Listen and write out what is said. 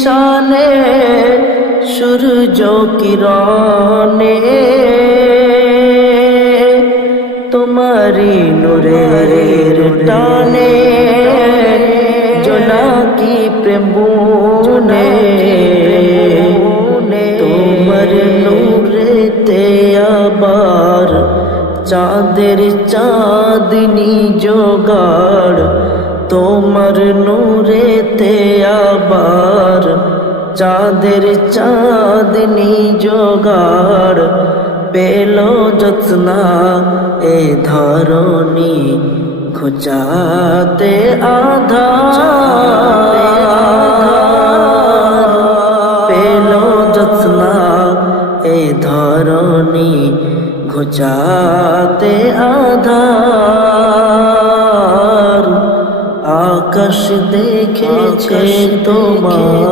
শানে সূর্য কিরণে তোমারি নূরের টানে জোনাকি প্রেম বুনে তোমার নূরেতে আবার চাঁদের চাঁদনি জোগাড় তোমার নূরেতে আবার চাঁদের চাঁদনি জোগাড় পেল যত্না এ ধরণী ঘুচাতে আধার পেল যত্না এ ধরণী ঘুচাতে আধার আকাশ দেখেছে তোমার